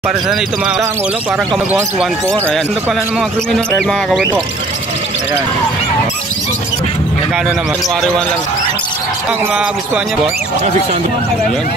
Para sana ito mga ulo, parang kamabons 1.4. Ayan. Ito pala ng mga criminal mga kawito. Ayan. Magkano naman? January 1 lang. Kung magustuhan niya, boss. 600. Ayan.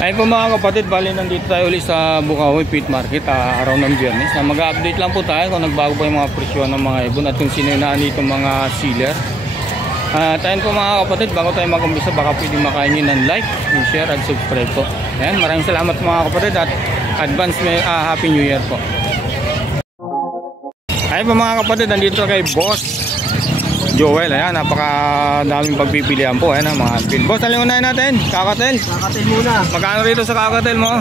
Ayun po mga kapatid, bali nandito tayo ulit sa Bukawi Pit Market araw ng Biyernes na mag-update lang po tayo kung nagbago pa yung mga presyo ng mga ibon at kung sino na nito mga sealer. At ayun po mga kapatid, bago tayo mag-umpisa baka pwede makain nyo ng like, share at subscribe po. Ayan, maraming salamat mga kapatid at advance Happy New Year po. Ayun po mga kapatid, nandito kay Boss Joel. Ayan, napakadaming pagpipilian po. Ayan mga pin. Boss, alin unahin natin? Kakatel? Kakatel muna. Magkano rito sa kakatel mo?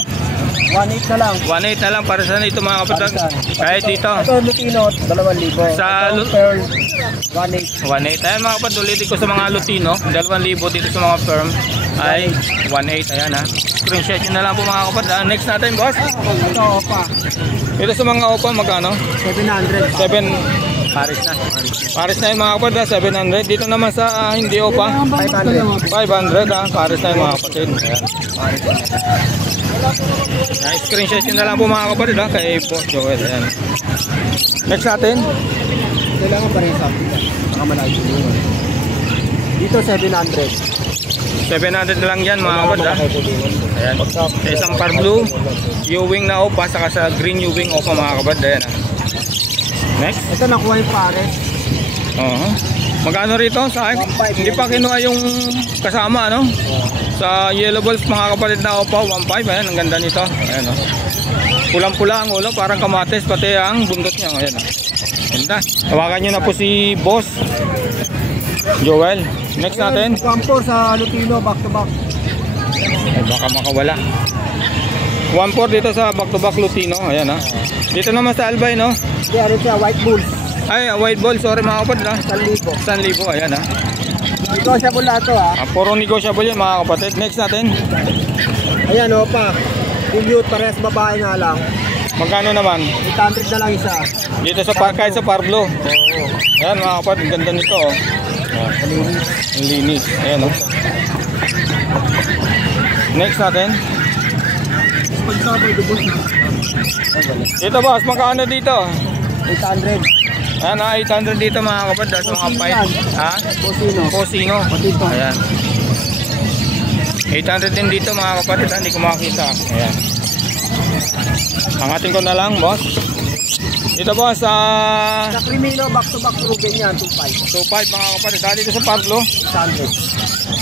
1.8 na lang. 1.8 na lang para sa ito mga kapatid. Kahit dito. Ito Lutino, 2,000. Sa Pearl, 1.8. 1.8. Ayan mga kapatid, ulitin ko sa mga Lutino, 2,000 dito sa mga firm ay 1.8. Ayan ha. Screenshot nyo na lang po mga kapatid. Next natin boss. Ito Opa. Ito sa mga Opa, magkano? 700. 7. Paris na. Paris na yung mga kapatid, 700. Dito naman sa hindi Opa, 500. 500 ha. Paris na yung mga kapatid. Ayan. Ayan. Screenshot nyo na lang po mga kapatid ha, kay Boss Joel. Ayan. Next natin. Kailangan pa rin sa nakamalayo. Dito 700. 700 na lang yan mga kapatid ha. Ayan. Sa isang par blue U-wing na Opa, saka sa green U-wing Opa mga kapatid. Ayan ha. Next. Ito nakuha yung pares. Magkano rito sa hindi pa kinuha yung kasama ano? Sa yellow balls mga kapatid na Opa 1.5. Ayan, ang ganda nito. Ayan o. Pulang-pula ang ulo, parang kamates pati ang bundot niya. Ayan o. Ganda. Tawagan nyo na po si Boss Joel. Next natin. 1.4 sa Lutino, back to back. Ay baka makawala. 1.4 dito sa back to back Lutino. Ayan ha. Dito naman sa Albay no. Hindi, ano siya, white bull. Ay, white ball, sorry mga kapatid ha. 1,000. 1,000, ayan ha. Negotiable na ito ha. Puro negotiable yan mga kapatid. Next natin. Ayan Opa. Dilute, parehas babae nga lang. Magkano naman? 800 na lang isa. Dito sa kahit sa Parblo. Ayan mga kapatid, ganda nito oh. Ang linis. Ayan oh. Next natin. Dito boss, magkano dito? 800. Ayan ha, 800 dito mga kapatid. Sa mga fight. Ha? Cosino. Ayan. 800 din dito mga kapatid. Hindi ko makakita. Ayan. Angatin ko na lang boss. Dito boss sa Crimino, back to back Ruben yan, 2.5 2.5. mga kapatid. Dito sa Parblo 800.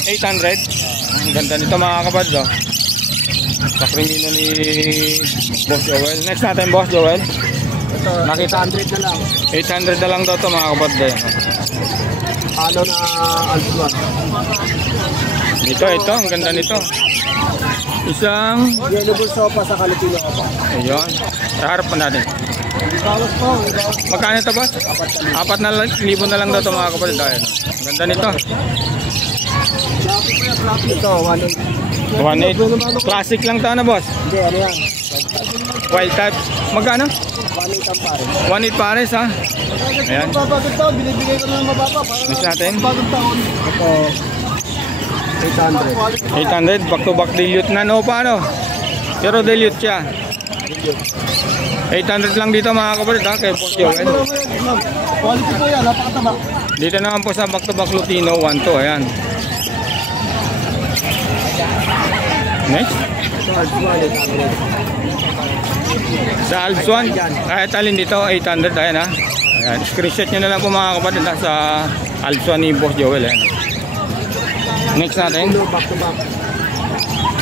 800. Ang ganda nito mga kapatid oh. Sa Crimino ni Boss Joel. Next natin Boss Joel. Ito, nakita 800 na lang. 800 na lang daw to mga kapatid. Ano na Altuan. Ito, ang ganda nito. Isang Yellow bull sopa sa Kalipino ka pa. ayun. Harap pa natin. Bawas po. Magkano ito boss? 4,000 na lang daw to mga kapatid. Ayan. Ang ganda nito. Ito, 1.8. Classic lang to na boss. Hindi, ano yan? Wild type. Magkano? 1.8 ang pare. 1.8 pares ha. Ayan. Bagong taon, binibigay ko na ng mababa. Next natin. Bagong taon. Ito, 800. 800. Back to back dilute na no paano? Pero dilute siya. 800 lang dito mga kapatid ha. Kay Boss Joel. Quality po yan, napakataba. Dito naman po sa back to back Lutino 1.2. Ayan. Next. Sa Alpsuan, kahit alin dito 800. Ayan ha. Ayan. Screenshot nyo na lang po mga kapatid ha, sa Alpsuan ni Boss Joel. Ayan. Next natin.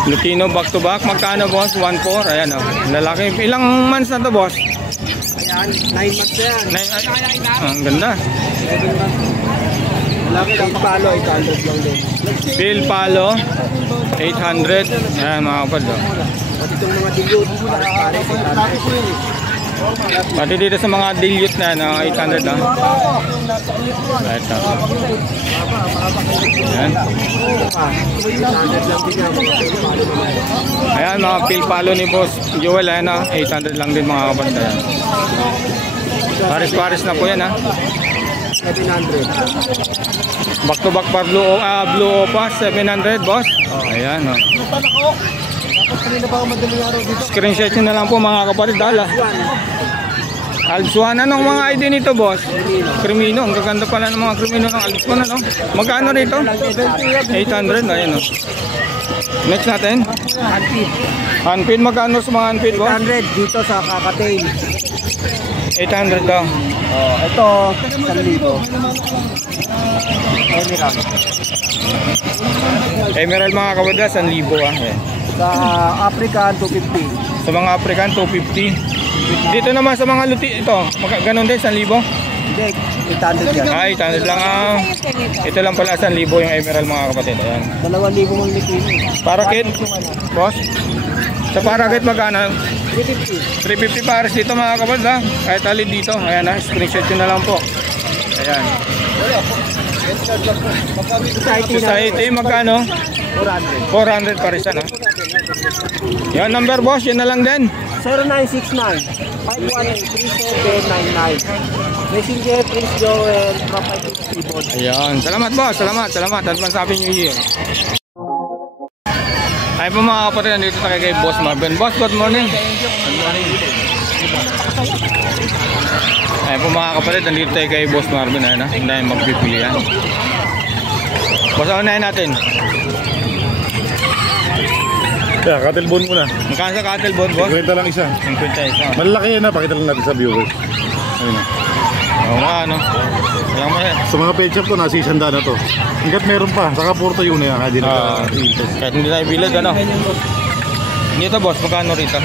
Lutino back to back. Magkano boss? 1.4. Ayan o. Lalaki. Ilang months na to boss? Ayan, 9 months na yan. Ang ganda. 7 months. Lalaki lang palo, 800 lang din. Bill Palo 800. Ayan mga kapatid. At itong mga dilute, pare Pati dito sa mga dilute na 800 na. Ito. Ayan. Ayan mga pilpalo ni Boss Joel. Ayan 800 lang din mga kabanda. Paris-paris na po yan 700. Back to back pa blue opa 700 boss. Ayan Kanina pa ako madaling araw dito. Screenshot nyo na lang po mga kapatid. Alpsuan, anong mga ID nito boss? Crimino, ang gaganda pala ng mga Crimino ng Alpsuan Magkano rito? 800, ayan Next natin Handpid, magkano sa mga handpid boss? 800 dito sa Kakatail. 800 daw. Ito 1,000. Emerald mga kapatid, 1,000 Ayan. Sa African 250. Sa mga African 250. Dito naman sa mga luti ito, ganon din 1,000? Hindi, 800 yan. 800 lang Ito lang pala 1,000 yung emerald mga kapatid. Ayan. 2,000 mang litino. Parakit, boss. Sa parakit magkano? 350. 350 pares dito mga kapatid Kahit alin dito. Ayan screenshot nyo na lang po. Ayan. Society magkano? 400 pares Yan number boss, yan na lang din. 0969-518-3799. Messenger Prince Joel, Prophet Keyboard. Ayan, salamat boss, salamat. Advance Happy New Year. Ay po mga kapatid, nandito tayo kay Boss Marvin. Boss, good morning. Good morning. Ay po mga kapatid, nandito tayo kay Boss Marvin. Ayan hindi tayo magpipili yan. Boss, unahin natin. Yeah, Cattlebone muna. Magkano sa Cattlebone, boss? 50 lang isa. 50 isa. Malaki yan pakita lang natin sa viewers. Ayun na. Oo nga, Walang mali. Sa mga pet shop to, nasa 100 na to. Hanggat meron pa, saka porto yun na yan. Kahit hindi tayo bilad, Dito, boss, magkano rito?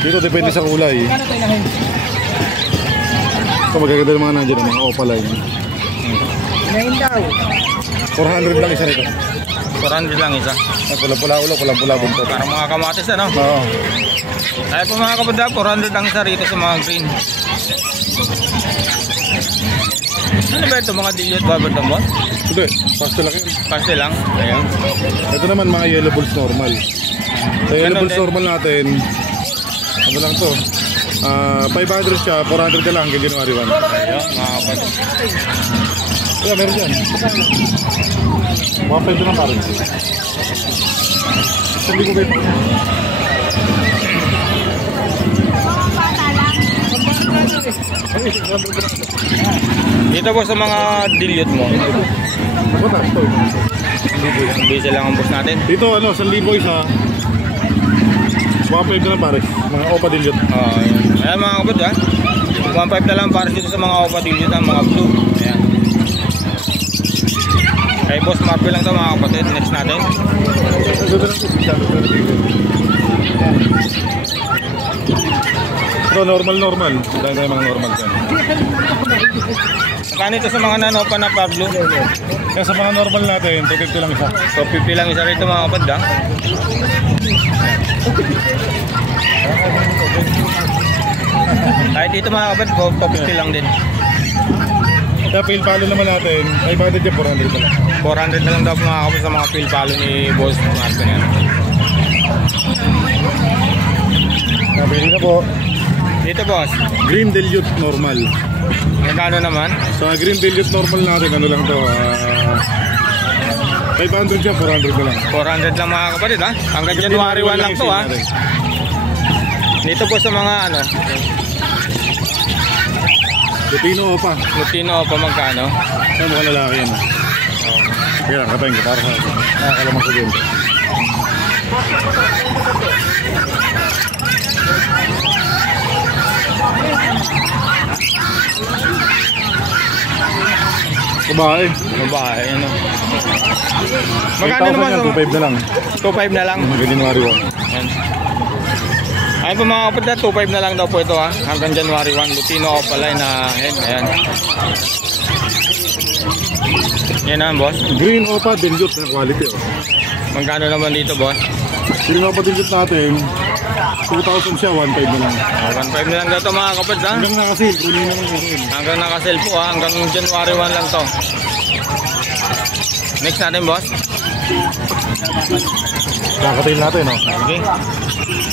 Dito, depende sa kulay. Ito, magaganda ng mga nandiyan, mga opaline. 400 lang isa nito. 400 lang isa. Ay, pula-pula ulo, pula-pula buntot. Parang mga kamatis, Oo. Ay po mga kapatid, 400 lang isa rito sa mga green. Ano ba ito, mga dilute babad mo? Hindi, pastel lang yun. Pastel lang. Ayan. Ito naman mga yellow balls normal. Sa yellow balls normal natin, ano lang to? 500 siya, 400 na lang hanggang January 1. Ayan, mga kapatid. Kaya meron dyan. Mga 5 na lang parin. Hindi ko ba ito? Dito po sa mga dilute mo. Hindi sila ang boss natin. Dito 1,000 isa. Mga 5 na lang pare. Mga opa dilute. Ayan mga kapatid 1.5 na lang para dito sa mga opa dilute mga blue. Ayan. Kay Boss Marvin lang ito mga kapatid. Next natin. Ito normal. Dahil tayo mga normal dyan. Magkano ito sa mga nanopa na Pablo? Kaya sa mga normal natin, 250 lang isa. So 50 lang isa rito mga kapatid Kahit dito mga kapatid, 250 lang din. Kaya fail palo naman natin, 500 dyan, 400 na lang. 400 na lang daw mga kapatid sa mga fill palo ni Boss Marvin yan. Napili na po. Dito boss, Green Dilute normal. magkano naman? Sa Green Dilute normal natin, ano lang to, 500 dyan, 400 na lang. 400 lang mga kapatid Hanggang January 1 lang to Dito po sa mga Lutino pa. Lutino pa magkano? Kaya mukhang lalaki yan. Kaya lang, katayin ko para sa nakakalamang ko din. Babae. Babae, Magkano naman? 2.5 na lang. 2.5 na lang. Hanggang January 1. Ayan. Ay po mga kapatid, 2.5 na lang daw po ito hanggang January 1. Lutino Opaline na hen. Ayan. Yan naman boss. Green Opa Dilute na quality. Magkano naman dito boss? Green Opa Dilute natin, 2,000 siya, 1,500 na lang. 1.5 na lang daw ito mga kapatid ha. Hanggang nakasil, kunin mo lang yun. Hanggang nakasell po ha. Hanggang January 1 lang to. Next natin boss. Kakatail natin, no? Okay.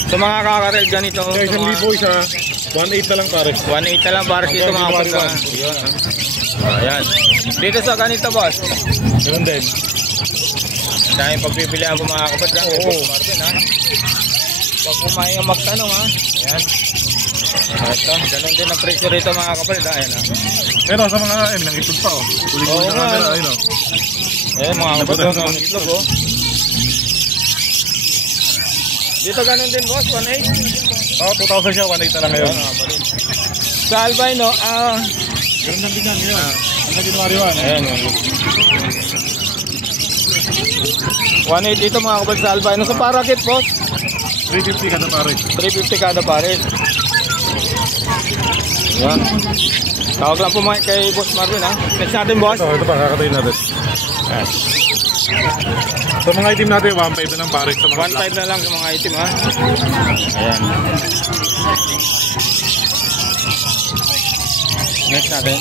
So mga kakarel ganito. Kaya isang libo isa, 1,800 na lang pare. 1.8 na lang para dito mga kapatid ha. Yun ha. Ayan. Dito sa ganito boss. Ganun din. Dahil pagpipilihan po mga kapatid ha. Oo. Marvin ha. Pag kumain ang magtanong ha. Ayan. Ito, ganun din ang presyo rito mga kapatid ha. Ayan ha. Pero sa mga nang itlog pa, oh. Kulit-kulit na camera, ayun, oh. Ayan mga kapatid ang itlog oh. Dito ganun din boss, 1.8. Oh, 2,000 siya, 1,800 na lang ngayon. Ayan mga kapatid. Sa albino, Ganun lang din yan, ngayon. Hanggang January 1. ayan yun. 1.8 dito mga kapatid sa albino. Sa parakit boss, 350 kada pare. 350 kada pares. Yan. Tawag lang po mga kay Boss Marvin ha. Next natin boss. Ito pa, kakatayin natin. Yes. Sa mga item natin, 1,500 na lang pare. Sa mga 1.5 na lang sa mga item ha. Ayan. Next natin.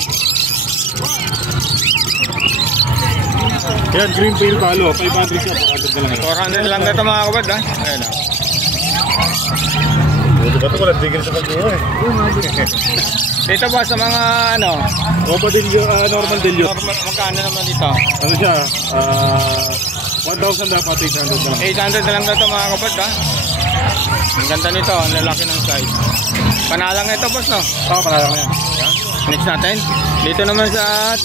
Yan, green pale palo, 500 siya, 400 na lang. 400 lang na ito mga kapatid ha. Ayan ha. Buti ba ito ko nagtigil sa pagbuo eh. Dito ba sa mga ano? Opa dilyo, normal dilyo. Normal, magkano naman dito? Ano siya? 1,000 dapat, 800 na lang. 800 na lang na ito mga kapatid ha. Ang ganda nito, ang lalaki ng size. Panalang ito boss no? Oo, panala ko yan. Next natin. Dito naman sa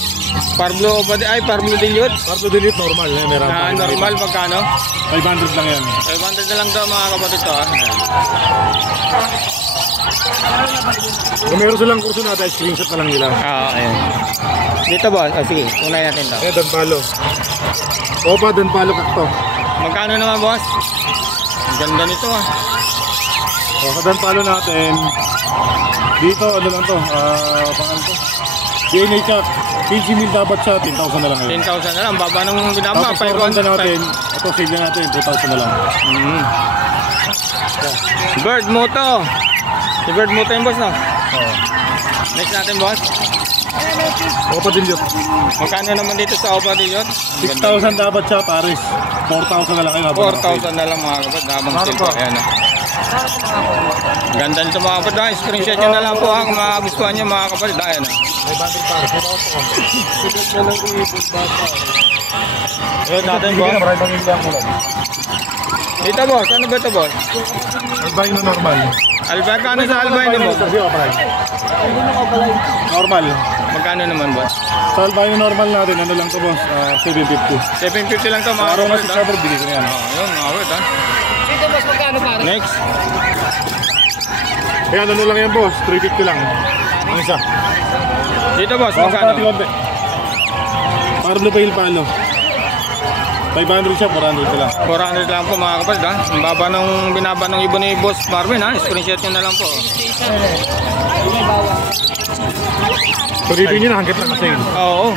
Parblo Dilute. Parto dilyo, normal. Meron Na normal magkano? 500 lang yan. 500 na lang daw mga kapatid to ha. Kung meron silang kurso natin, screenshot na lang nila. Ayan. Dito boss, sige, tunay natin to. Eh, Danpalo. Opa, Danpalo kakto. Magkano naman boss? Ang ganda nito ha. O, sa Danpalo natin, dito, ano lang to, pangal to. DNA check, 15,000 dapat siya, 10,000 na lang yun. 10,000 na lang, baba nung binaba. Tapos, organda natin, ito, save na natin, 2,000 na lang. Bird Moto. Si Bird Moto yung boss no? Oo. Next natin boss. Opa dilyo. Magkano naman dito sa Opa Dilute? 6,000 dapat siya, Paris. 4,000 na lang kayo. 4,000 na lang mga kapatid. Habang sale po. Ayan ha. Ganda nito mga kapatid ha. Screenshot nyo na lang po ha. Kung makagustuhan nyo mga kapatid. Ayan ha. Ayan natin boss. Maraming pang ilang ulan. Dito boss. Ano ba ito boss? Albino normal. Albino. Ano sa albino mo? Normal. Magkano naman boss? Sa albino normal natin, ano lang to boss? 750. 750 lang ito mga Araw na kapatid ha. 600, bigay ko na yan. Ayun mga kapatid ha. Dito boss magkano para? Next. Kaya ano lang yan boss, 350 lang. Ang isa. Dito boss Bakit magkano? konti? Parblo Pale Palo. 500 siya, 400 lang. 400 lang po mga kapatid ha. Ang baba nung binaba ng ibon ni Boss Marvin ha. Screenshot nyo na lang po. Pag-ibig nyo na, hanggat lang kasi. Oo.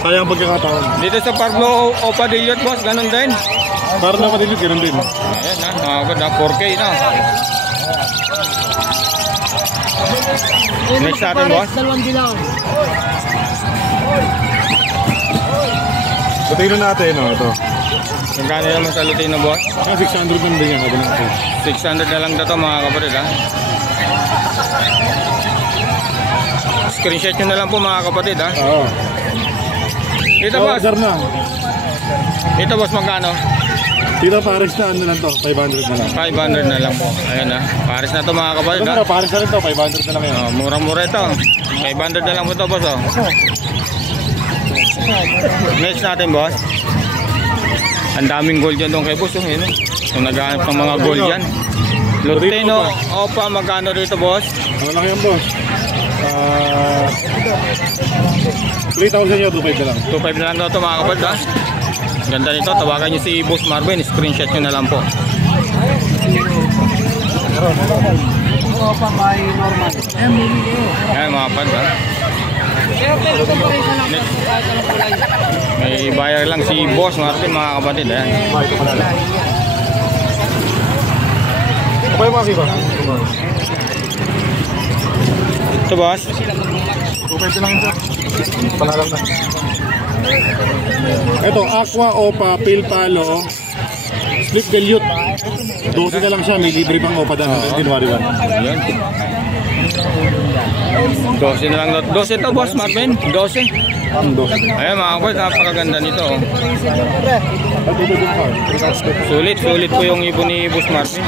Sayang pagkakataon. Dito sa Parblo Opa Dilute boss, ganun din. Para na madilig, ganun din. Ayan ha, mga kapatid ha. 4K na. Next natin boss. Lutino natin, ito. Magkano naman sa Lutino boss? 600 lang din yan, ako lang ito. 600 na lang dito mga kapatid ha. Screenshot nyo na lang po mga kapatid ha. Oo. Dito boss. Order na. Dito boss magkano? Dito Paris na, ano lang to, 500 na lang. 500 na lang po. Ayan ha. Paris na to mga kapatid Ito ha. na, Paris na rin to, 500 na lang yan. Oh, murang-mura ito. 500 na lang po ito boss oh. Next natin boss. Ang daming gold dyan doon kay boss oh. Yun, oh. Yung naghahanap ng mga gold dyan. Lutino Opa magkano dito boss? Ano lang yan boss? 3,000 yun, 2,500 na lang. 2.5 na lang daw ito mga kapatid ha. Ganda nito. Tawagan nyo si Boss Marvin. Screenshot nyo na lang po. Ayan mga kapatid ha. May bayar lang si Boss Marvin mga kapatid. Ayan. Okay, mga kiba. Ito boss. 250 lang ito. Panalang na. Ito, Aqua Opa, Pale Palo, Split Dilute. 12 na lang siya, may libre pang Opa dan. January 1. Ayan. 12 na lang. 12 ito boss, Marvin. 12. Ayan mga kapatid, napakaganda nito. Oh. Sulit po yung ibon ni Boss Marvin.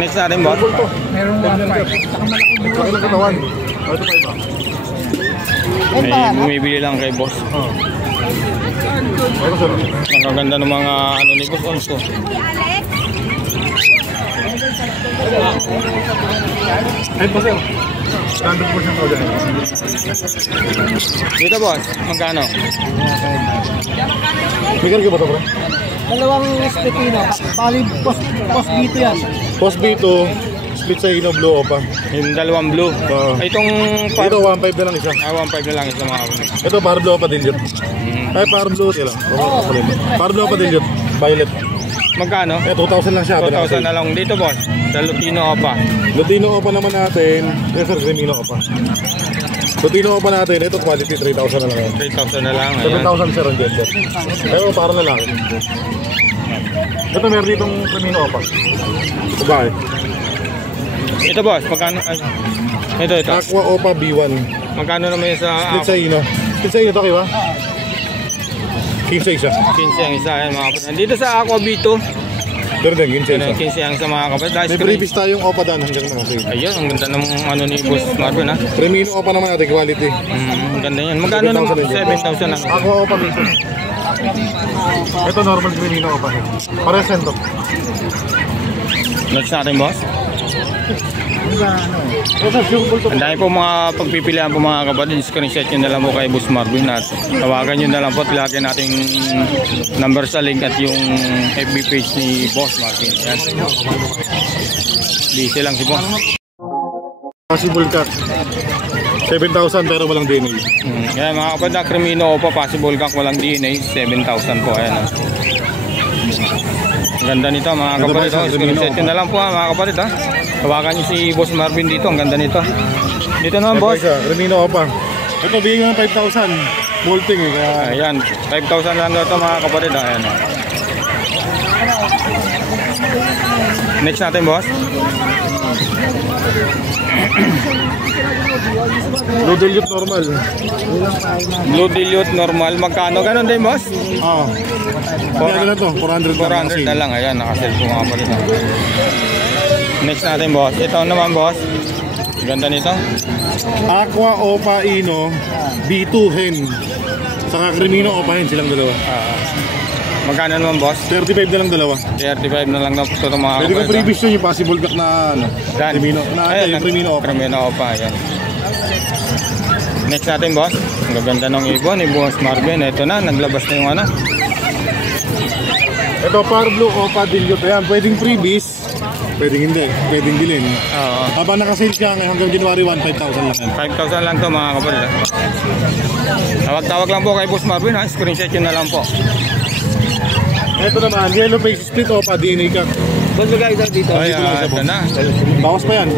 Next natin boss. May bumibili lang kay boss. Nakaganda ng mga ano ni boss also. Dito boss, magkano? Bigyan ka ba ito bro? Dalawang Spetino. Bali, post dito yan. Post B2, split sa Ino Blue Opa. Yung dalawang blue. Itong Ito 1.5 na lang isa. 1.5 na lang isa mga kapatid. Ito Power Blue Opa Dilute. Ay Power Blue ito lang. Power Blue Opa Dilute. Violet. Magkano? 2,000 lang siya. 2,000 na lang dito boss. Sa Lutino Opa. Lutino Opa naman natin. Yes sir, Cremino Opa. Lutino Opa natin. Ito quality 3,000 na lang yan. 3,000 na lang. Ayan. 7,000 sir ang gender. Pero para lalaki. Ito meron ditong Cremino Opa. Ito bakit? Ito boss, magkano? Ay, ito. Aqua Opa B1. Magkano naman yung sa Split sa Ino. Split sa Ino ito kayo ba? 15 isa. 15 ang isa yan mga kapatid. Dito sa Aqua B2, Pero din, 15 isa. 15 ang isa mga kapatid. May previous tayong Opa dan hanggang na kasi. Ayun, ang ganda ng ano ni Boss Marvin ha. Cremino Opa naman natin, quality. Ang ganda yan. Magkano naman? 7,000 lang. Aqua Opa B2. Ito normal Cremino Opa. Pares yan to. Next natin boss. Ito sir, suitable to. Ang dami po mga pagpipilian po mga kapatid. Screenshot nyo na lang po kay Boss Marvin at tawagan nyo na lang po. Tilagyan natin number sa link at yung FB page ni Boss Marvin. Yan. Busy lang si Boss. Possible cut. 7,000 pero walang DNA. Yan mga kapatid na Cremino Opa, possible kang walang DNA. 7,000 po. Ayan. Ang ganda nito mga kapatid. Screenshot nyo na lang po mga kapatid ha. Tawagan nyo si Boss Marvin dito. Ang ganda nito. Dito naman boss. Cremino Opa. Ito bigyan ng 5,000. Molting eh. Kaya Ayan. 5,000 lang ito mga kapatid. Ayan. Next natin boss. Blue Dilute normal. Blue Dilute normal. Magkano? Ganon din boss? Ah. Kaya na to, 400 lang. 400 na lang. Ayan. Nakasell po mga kapatid. Next natin boss. Ito naman boss. Ganda nito. Aqua Opa Ino B2 hen. Saka Cremino Opa hen silang dalawa. Magkano naman boss? 35 na lang dalawa. 35 na lang na ito mga Pwede ko previous yun yung possible cut na ano. Dan. Cremino. Yung Cremino Opa. Cremino Opa. Ayan. Next natin boss. Ang gaganda ng ibon ni Boss Marvin. Ito na. Naglabas na yung ano. Ito Power Blue Opa Dilute. Ayan, pwedeng freebies. Pwedeng hindi. Pwedeng bilhin. Oo. Habang nakasale siya hanggang January 1, 5,000 lang yan. 5,000 lang to mga kapatid. Tawag-tawag lang po kay Boss Marvin ha. Screenshot yun na lang po. Ito naman, Yellow Face Split Opa DNA cut. Boss, magay dito. Ay, ito na. Bawas pa yan.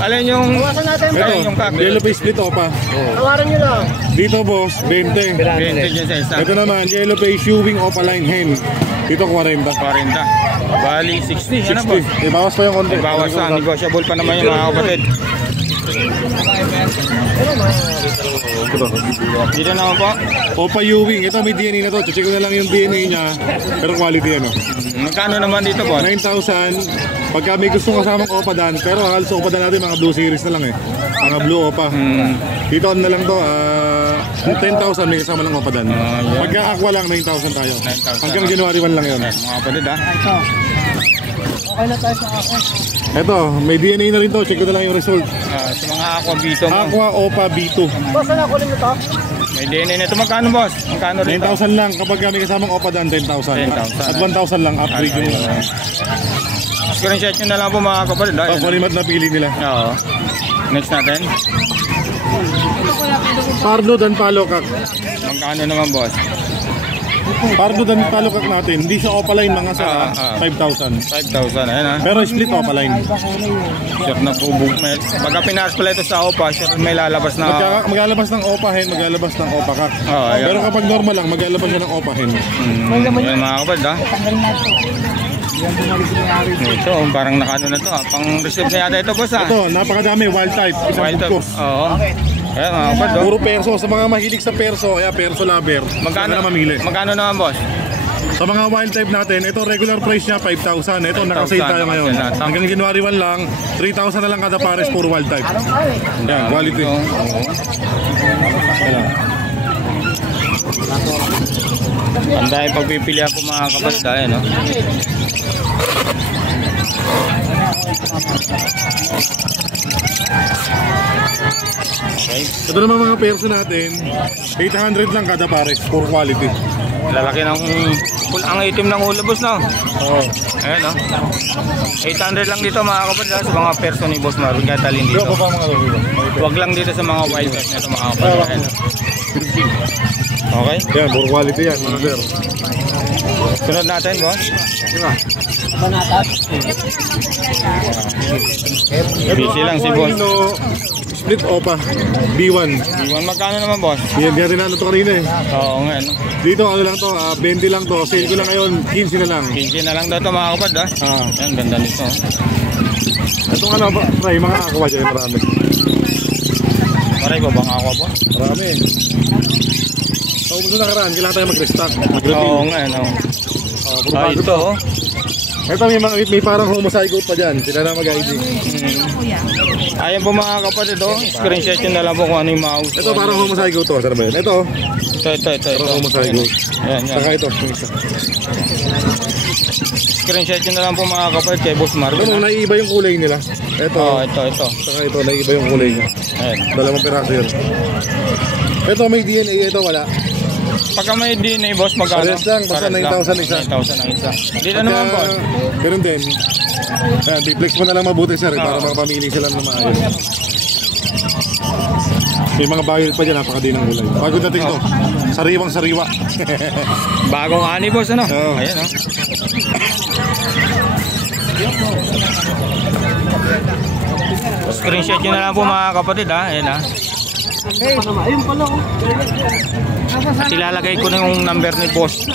Alin yung... Tawaran natin. Alin yung kak? Yellow Face Split Opa. Tawaran nyo lang. Dito boss, 20. Vintage yan sa isa. Ito naman, Yellow Face Ewing Opa Line hen. Dito 40. 40. Bali 60. Ano boss? Bawas pa yung konti. May bawas na. Negotiable pa naman yung mga kapatid. Dito naman po. Opa Ewing. Ito may DNA na to. Check ko na lang yung DNA niya. Pero quality ano. Magkano naman dito boss? 9,000. Pagka may gustong kasamang Opa Dan. Pero halos Opa Dan natin mga Blue Series na lang eh. Mga Blue Opa. Dito ano na lang to. 10,000 may kasama lang Opa Dan. Pagka Aqua lang 9,000 tayo. 9,000. Hanggang January 1 lang yun. Mga kapatid ha. Okay na tayo sa ako. Ito, may DNA na rin to. Check ko na lang yung result. Sa mga Aqua Bito mo. Aqua Opa B2. Boss, ano kunin mo to? May DNA nito. Magkano boss? Magkano rin? 9,000 lang. Kapag may kasamang Opa Dan, 10,000. 10,000. At 1,000 lang. Upgrade yung Screenshot nyo na lang po mga kapatid. pagpalimat na pili nila. Oo. Next natin. Pardo Dan Palo Kak. Magkano naman boss? Pardo dan talukak natin, hindi siya opaline mga sir, 5,000. 5,000, ayan ha. Pero split opaline. Sure na po, pagka pinas pala ito sa opa, sure may lalabas na. Maglalabas ng opa hen, maglalabas ng opa kak. Ayan. Pero kapag normal lang, maglalabas siya ng opa hen. Ayan mga kapad ha. Ito, parang nakano na to ha. Pang receive na yata ito boss ha. Ito, napakadami, wild type, isang Wild type. bukos. Oo. Ayan mga kapad Puro perso, sa mga mahilig sa perso, kaya perso lover. Magkano na mamili. Magkano naman boss? Sa mga wild type natin, ito regular price niya 5,000. Ito naka-sale tayo ngayon. Hanggang January 1 lang, 3,000 na lang kada pares puro wild type. Yan, quality. Ayan. Ang dahil pagpipilihan po mga kapatid dahil no. Okay. Ito naman mga perso natin, 800 lang kada pares, puro quality. Lalaki ng ang itim ng ulo boss no. Oo. Ayan no. 800 lang dito mga kapatid sa mga perso ni Boss Marvin Catalin dito. Ito pa mga lolo. Wag lang dito sa mga wild type nito mga kapatid. Ayan, no? Okay. Yan, puro quality yan mga sir. Sunod natin boss. Busy lang si boss. Split opa, B1. Iwan magkano naman boss? Yan, di natin na ito kanina eh. Oo nga no. Dito ano lang to, 20 lang to. Sale ko lang ngayon, 15 na lang. 15 na lang daw ito mga kapatid ha. Ayan, ganda nito. Itong ano, try, mga aqua dyan, marami. Maray ba bang ako boss? Marami. So, kung nakaraan, kailangan tayo mag-restock, mag-refill. Oo nga no. Ito oh. Ito may parang homozygote pa dyan, sila na mag-ID. Ayan po mga kapatid oh. Screenshot yun na lang po kung ano yung mouse. Ito parang homozygote to, saan ba yun? Ito, Ito. parang homozygote. Ayan. Saka ito. Screenshot yun na lang po mga kapatid kay Boss Marvin. Ano, naiiba yung kulay nila. Ito, Ito. saka ito, naiiba yung kulay niya. Ayan. Dalawang piraso yun. Ito may DNA, ito wala. Pagka may DNA boss, magkano? Parehas lang, basta 9,000 isa. 9,000 ang isa. Dito naman boss. Ganun din. Ayan, di-flex mo na lang mabuti sir, para makapamili sila ng maayos. May mga bayad pa dyan, napakadi ng gulay. Pagod natin ito, sariwang sariwa. Bagong ani boss ano? Oo. Ayan oh. Screenshot nyo na lang po mga kapatid ha. Ayan ha. Ayun pala oh. At ilalagay ko na yung number ni Boss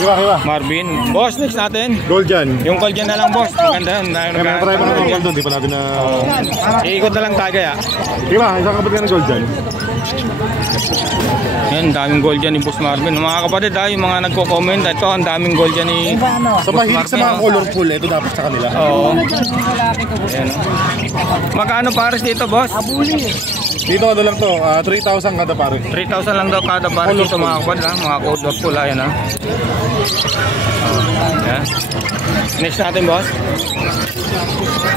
Hiwa. Marvin. Boss, next natin. Gold dyan. Yung call dyan na lang boss. Maganda yun. Kaya try mo ng gold doon, di pa natin na... Iikot na lang tayo kaya. Hiwa, isang kapit ka ng gold dyan. Yan, daming gold dyan ni Boss Marvin. Mga kapatid ha, yung mga nagko-comment. Ito, ang daming gold dyan ni Sa mahilig sa mga colorful, ito dapat sa kanila. Oo. Ayan o. Magkano pares dito boss? Dito ano lang to, 3,000 kada pare. 3,000 lang daw kada pares dito mga kapatid ha. Mga colorful ha. Ayan ha. Ayan. Next natin boss.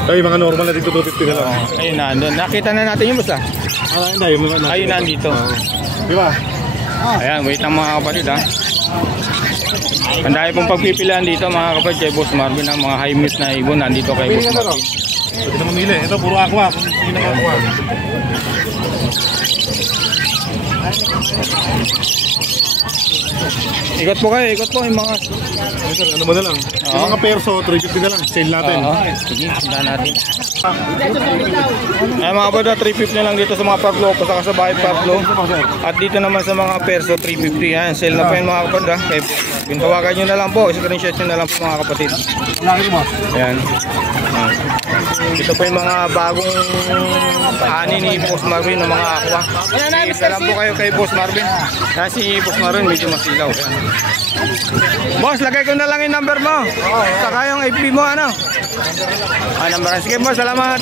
Ay, mga normal na dito 250 na lang. Ayun na. Nakita na natin yung boss ha. Ayun na dito. Di ba? Ayan, wait lang mga kapatid ha. Ang dahil pong pagpipilian dito mga kapatid kay Boss Marvin ang mga high meat na ibon nandito kay Boss Marvin. Ito mamili. Ito puro aqua. Kung hindi na aqua. Ikot po kayo, ikot po yung mga... Ano ba na lang? Yung mga perso, 350 na lang. Sale natin. Sige, sundan natin. Ay mga kapatid, 350 na lang dito sa mga parlo, saka sa bahay parlo. At dito naman sa mga perso, 350 yan. Sale na po yun mga kapatid ha. Kaya pintawagan nyo na lang po, screenshot nyo na lang po mga kapatid. Ayan. Ito po yung mga bagong ani ni Boss Marvin ng mga aqua. Isa lang po kayo kay Boss Marvin. Kasi Boss Marvin medyo masilaw. Ayan. Boss, lagay ko na lang yung number mo. Saka yung FB mo ano. Number. Sige boss, salamat.